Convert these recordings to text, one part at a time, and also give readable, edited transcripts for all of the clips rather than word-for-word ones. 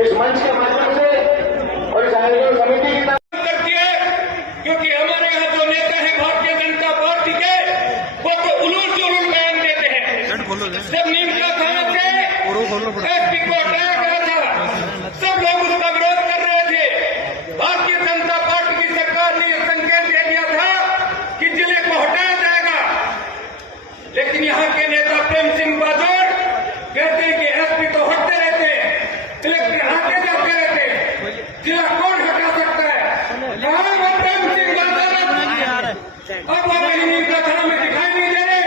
इस मंच के माध्यम से और इस आयोजन समिति की करती है, क्योंकि हमारे यहाँ जो नेता है भारतीय जनता पार्टी के, वो तो उलूल जुलूल बयान देते हैं। जब नीमका थाना से एसपी को हटाया गया था, सब लोग उसका विरोध कर रहे थे। भारतीय जनता पार्टी की सरकार ने यह संकेत दे दिया था कि जिले को हटाया जाएगा, लेकिन यहाँ के नेता प्रेम सिंह बाजोर कहते हैं कि एसपी तो हटते रहते हैं, कलेक्टर आते जाते रहते, जिला कौन हटा सकता है? यहाँ वो प्रेम सिंह बाजोर अब वो कहीं नीमका थाना में दिखाई नहीं दे रहे।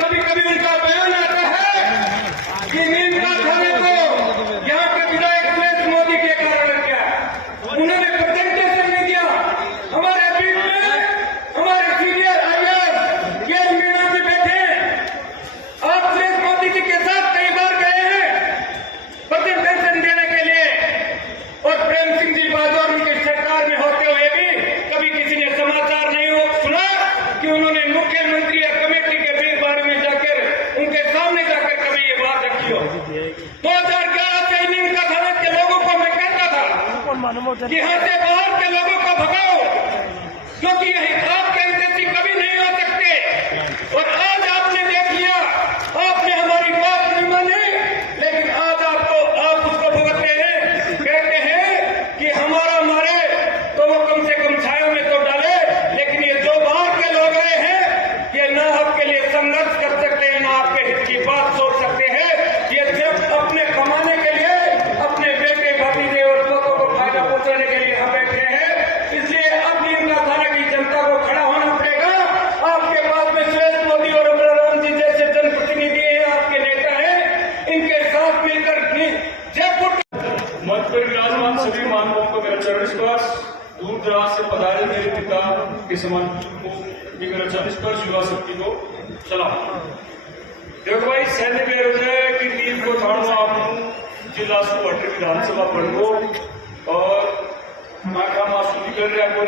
कभी कभी उनका बयान आता है कि नीमका थाने को यहाँ के विधायक सुरेश मोदी के कारण किया, उन्होंने प्रेजेंटेशन नहीं दिया। हमारे बीच में हमारे सीनियर आईएएस के मीना जी बैठे, आप सुरेश मोदी जी के साथ कई बार गए हैं प्रेजेंटेशन देने के लिए, और प्रेम सिंह जी बाजोर उनकी सरकार में होते हुए भी कभी किसी ने समाचार नहीं सुना कि उन्होंने मुख्यमंत्री या कमेटी के बारे में जाकर उनके सामने जाकर कभी ये बात रखी हो। 2011 से नीमका थाना के लोगों को मैं कहता था कि यहाँ से बाहर के लोगों को भगाओ, क्योंकि यही आपके हितैषी कभी नहीं हो सकते। और आज आपने देख लिया, आपने हमारी बात नहीं मानी, लेकिन आज आप उसको भुगतते हैं। कहते हैं कि हमारा मारे तो वो कम से कम छाया में तो डाले, लेकिन ये जो बाहर के लोग रहे हैं, ये ना आपके लिए संघर्ष कर सकते हैं, ना आपके हित की बात सोच सकते हैं। ये सिर्फ अपने कमाने के लिए, अपने बेटे भतीजे और लोगों को फायदा पहुंचाने के लिए यहाँ बैठे हैं। इसलिए अब नीमका थाना की जनता को खड़ा होना पड़ेगा। आपके पास में सुरेश मोदी और अमराराम जी जैसे जनप्रतिनिधि हैं, आपके नेता हैं, इनके साथ मिलकर जयपुर मंच पर विराजमान सभी महानुभावों को मेरा चरण स्पर्श, दूर दराज से पधारे मेरे पिता के समान को भी मेरा चरण स्पर्श, युवा शक्ति को सलाम। देखो भाई, सैन्य बेरोजगार की नींद को थाणो आपको जिला सुपटर विधानसभा पढ़ो और माखा मासूदी कर रहा को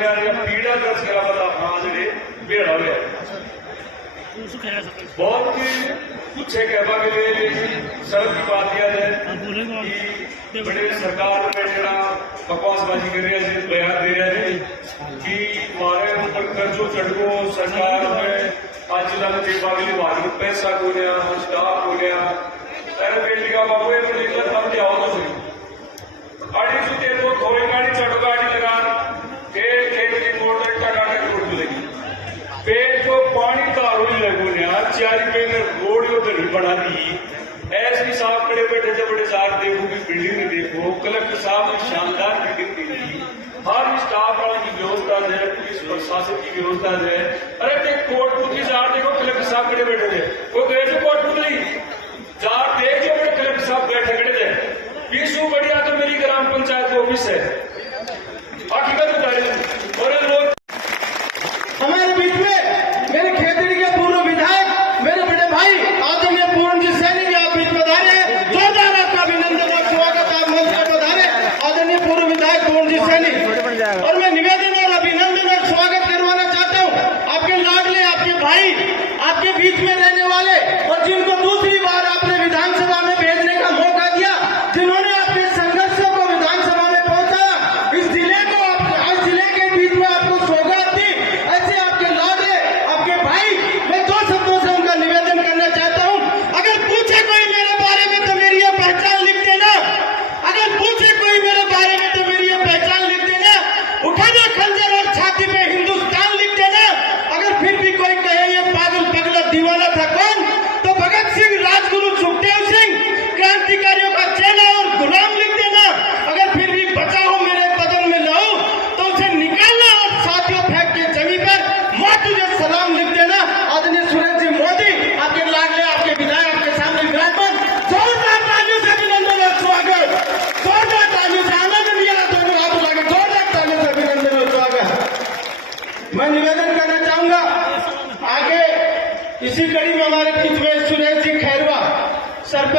पीड़ा दर्ज करा बता हाँ जड़े बेड़ा हुए बहुत कुछ है कहवा के लिए, लेकिन सड़क की बात किया जाए कि बड़े सरकार में जरा बकवासबाजी कर रहे हैं, बयान दे रहे हैं कि हमारे ऊपर कर्जो चढ़ो सरकार में आज जिला में देखा के लिए वाहन पैसा को लिया, स्टाफ को लिया, बेटी का बाबू है तब क्या हो तो गाड़ी सुते तो थोड़ी गाड़ी चढ़ो गाड़ी लगा खेत की मोटर टका लगी पे जो पानी तारो लगो ने 4 रुपए में रोड उधर बना दी। एसपी साहब खड़े बैठे जब बड़े साहब देखो कि बिल्डिंग में देखो, कलेक्टर साहब ने शानदार बिल्डिंग दी, हर स्टाफ वाला की व्यवस्था है, पुलिस प्रशासन की व्यवस्था है। अरे कोर्ट पुतली जार देखो, कलेक्टर साहब खड़े बैठे थे, वो गए थे कोर्ट पुतली जार देख जो बड़े कलेक्टर साहब बैठे खड़े थे। 20 बढ़िया तो मेरी ग्राम पंचायत ऑफिस है, हकीकत बता रहे और लोग हमारे बीच में मेरे खेतड़ी के पूर्व विधायक मेरे बड़े भाई आदरणीय पूर्ण जी सैनी जी आप बीच में आ रहे हैं, जोरदार आपका अभिनंदन।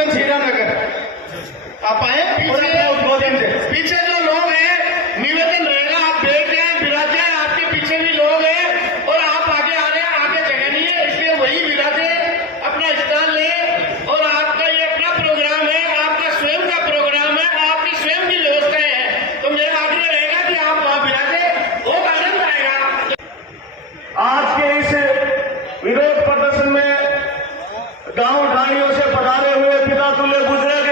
निवेदन हीरानगर आप आए पीछे जो लोग हैं निवेदन रहेगा, आप बैठ जाए विराजे, आपके पीछे भी लोग हैं और आप आगे आ रहे हैं, आगे जगह नहीं है, इसलिए वही विराजे, अपना स्थान ले। और आपका ये अपना प्रोग्राम है, आपका स्वयं का प्रोग्राम है, आपकी स्वयं की व्यवस्थाएं हैं, तो मेरा आग्रह रहेगा कि आप वहां विराजे, बहुत आनंद आएगा। आज के इस विरोध प्रदर्शन में गांव ढाणियों से पधारे हुए पिता तुल्य बुजुर्ग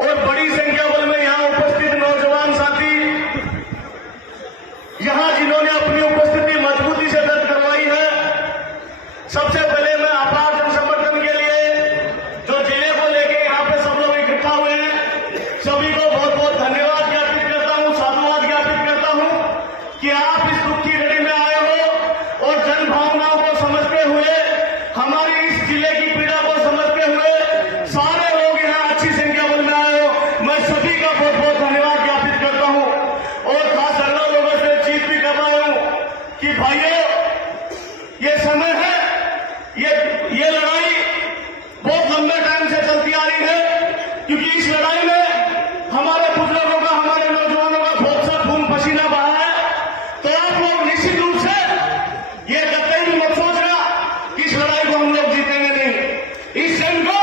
और बड़ी संख्या बल में यहां उपस्थित नौजवान साथी, यहां जिन्होंने अपनी उपस्थिति मजबूती से दर्ज करवाई है, सबसे पहले मैं आपात जन समर्थन के लिए जो जिले को लेके यहां पे सब लोग इकट्ठा हुए हैं, सभी को बहुत बहुत धन्यवाद ज्ञापित करता हूं, साधुवाद ज्ञापित करता हूं कि आप इस दुख की घड़ी में आए हो और जन भावनाओं को समझते हुए, हमारी इस जिले की पीड़ा को समझते हुए सारे लोग यहाँ अच्छी संख्या में आए हो। मैं सभी का बहुत बहुत धन्यवाद ज्ञापित करता हूँ और खास अन्य लोगों से चीज भी कर रहा हूँ कि भाइयों, ये समय है, ये लड़ाई बहुत लंबे टाइम से चलती आ रही है, क्योंकि इस लड़ाई में हमारे बुजुर्गों का, हमारे नौजवानों का बहुत सा खून पसीना बहा है। तो आप लोग निश्चित रूप से ये कतई भी मत सोचना कि इस लड़ाई को हम लोग जीतेंगे नहीं। इस जंग को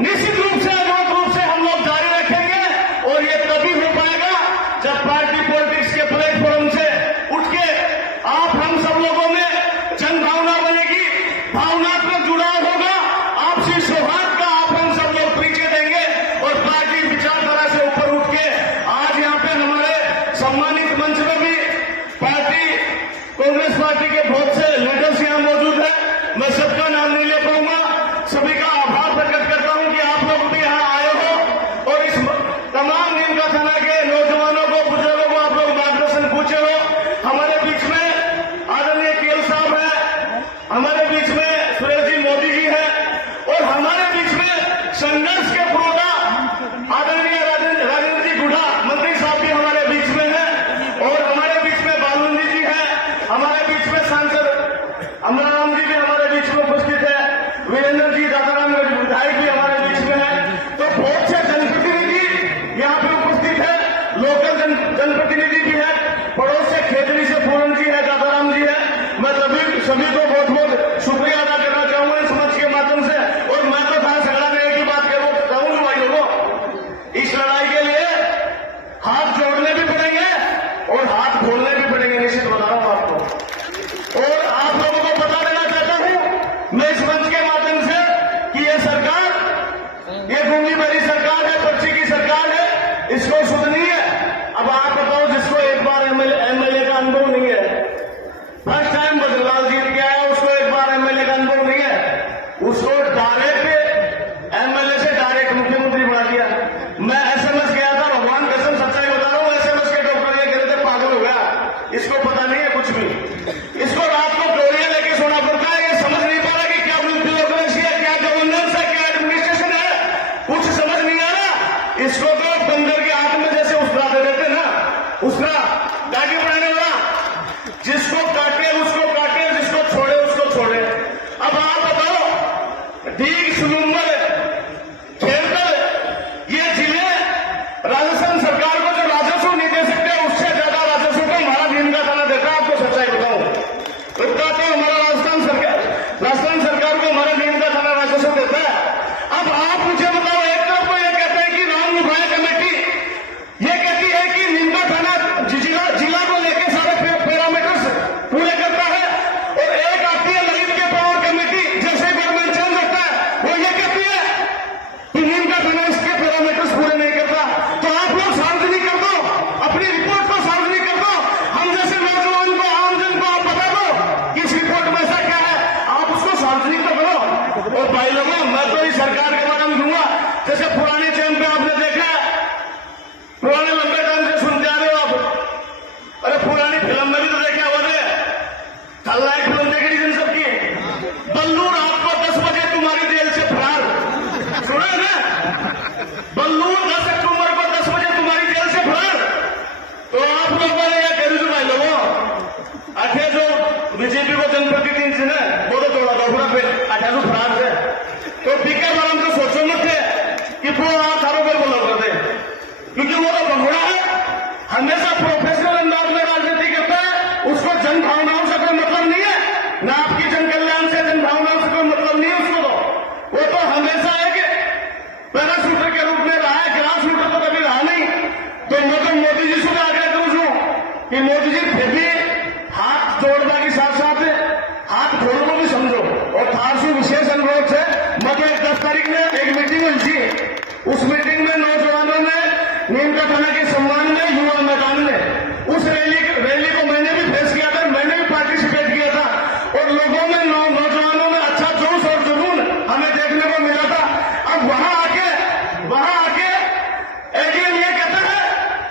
निश्चित रूप से, अनोख रूप से हम लोग जारी रखेंगे और ये तभी हो पाएगा जब पार्टी पॉलिटिक्स के प्लेटफॉर्म से उठ के आप हम सब लोगों में जन भावना बनेगी, भावनात्मक जुड़ाव होगा, आपसी सौहार्द का आप हम सब लोग परिचय देंगे और पार्टी विचारधारा से ऊपर उठ के आज यहाँ पे हमारे सम्मानित मंच में भी पार्टी, कांग्रेस पार्टी के बहुत से लीडर्स यहाँ मौजूद है। मैं सबका नाम नहीं ले पाऊंगा, सभी का आभार प्रकट करता हूं कि आप लोग भी यहाँ आए हो और इस तमाम नीमका थाना के नौजवानों को, बुजुर्गों को आप लोग मार्गदर्शन पूछे हो। हमारे बीच में आदरणीय केल साहब है, हमारे बीच में सुरेश जी मोदी जी है और हमारे बीच में संघर्ष के पुरोधा आदरणीय राजेंद्र जी गुढ़ा मंत्री साहब भी हमारे बीच में है और हमारे बीच में बालूंदी जी है, हमारे बीच में सांसद अमराराम जी भी हमारे बीच में उपस्थित है, वीरेंद्र जी दादाराम विधायक भी हमारे बीच में है। तो बहुत से जनप्रतिनिधि यहाँ पे उपस्थित है, लोकल जनप्रतिनिधि भी है, पड़ोस से खेतरी से पूरन जी है, दादाराम जी है। मैं सभी को बहुत बहुत शुक्रिया अदा करना चाहूंगा इस मंच के माध्यम से। और मैं तो था झगड़ा नहीं की बात करूँ टिप्पो आरोप बोला करते हैं, क्योंकि वो तो भगोड़ा है, हमेशा प्रोफेशनल अंदाज में राजनीति करता है। उसको जन भावनाओं से कोई मतलब नहीं है, ना आपकी जन कल्याण से, जन भावनाओं से कोई मतलब नहीं है उसको। तो वो तो हमेशा एक पैराशूटर के रूप में रहा है, ग्रास शूटर तो कभी रहा नहीं। तो मैं तो मोदी जी से आग्रह करूं छू कि मोदी जी फिर भी हाथ जोड़ने के साथ साथ हाथ जोड़ो को भी समझो। और खास विशेष अनुरोध है, मतलब 10 तारीख में एक मीटिंग हुई थी, उस मीटिंग में नौजवानों ने नीम का थाना के सम्मान में युवा मैदान में उस रैली को मैंने भी फेस किया था, मैंने भी पार्टिसिपेट किया था। और लोगों में नौजवानों में अच्छा जोश और जुनून हमें देखने को मिला था। अब वहां आके एडीएम ये कहता है,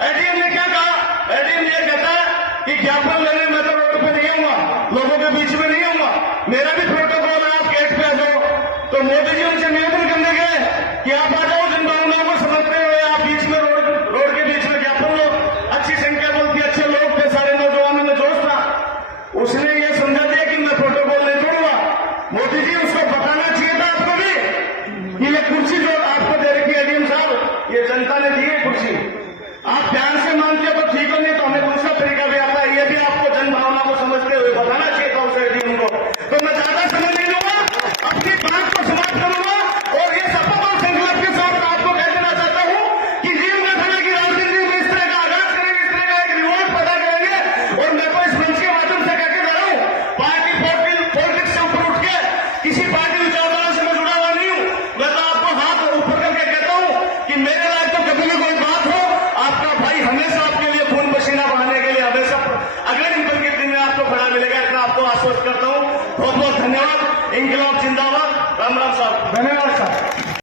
एडीएम ने क्या कहा, एडीएम ये कहता है कि ज्ञापन लेने मैं तो रोड पे नहीं आऊंगा, लोगों के बीच में नहीं आऊंगा, मेरा भी प्रोटोकॉल है, आप गेट पे आ जाओ। तो मोदी जी उनसे निवेदन करने गए कि आप आ जाओ, जिन भावनाओं को समझते हुए आप बीच में रोड के बीच में ज्ञापन लो। अच्छी संख्या बोलती, अच्छे लोग थे, सारे नौजवानों में जोश था। उसने ये समझा दिया कि मैं प्रोटोकॉल नहीं तोड़ूंगा। मोदी जी उसको बताना चाहिए था आपको भी कि ये कुर्सी जो आपको दे रखी है एडीएम साहब, ये जनता ने दी है कुर्सी, आप प्यार से मानते हो तो ठीक हो, नहीं तो हमें दूसरा तरीका भी आता है। ये भी आपको जन भावना को समझते हुए बताना चाहिए था उस एडीएम को। तो मैं ज्यादा समय नहीं लूंगा, अपनी बात को समाप्त करूंगा और ये शपथ और संकल्प के साथ आपको कह देना चाहता हूं कि नीम का थाना की राजनीति में इस तरह का आगाज करेंगे, इस तरह का एक रिवॉर्ड पैदा करेंगे। और मैं तो इस मंच के माध्यम से कहकर जा रहा हूं, पार्टी पॉलिटिक्स से ऊपर उठ के किसी पार्टी विचारधारा से मैं जुड़ा हुआ नहीं हूं। मैं तो आपको हाथ ऊपर करके कहता हूं कि मेरे लायक तो कभी भी कोई बात हो, आपका भाई हमेशा आपके लिए खून पसीना बहाने के लिए हमेशा अगले दिन के दिन में आपको खड़ा मिलेगा, इतना आपको आश्वस्त करता हूं। बहुत बहुत धन्यवाद। इंकलाब जिंदाबाद। राम राम साहब। धन्यवाद साहब।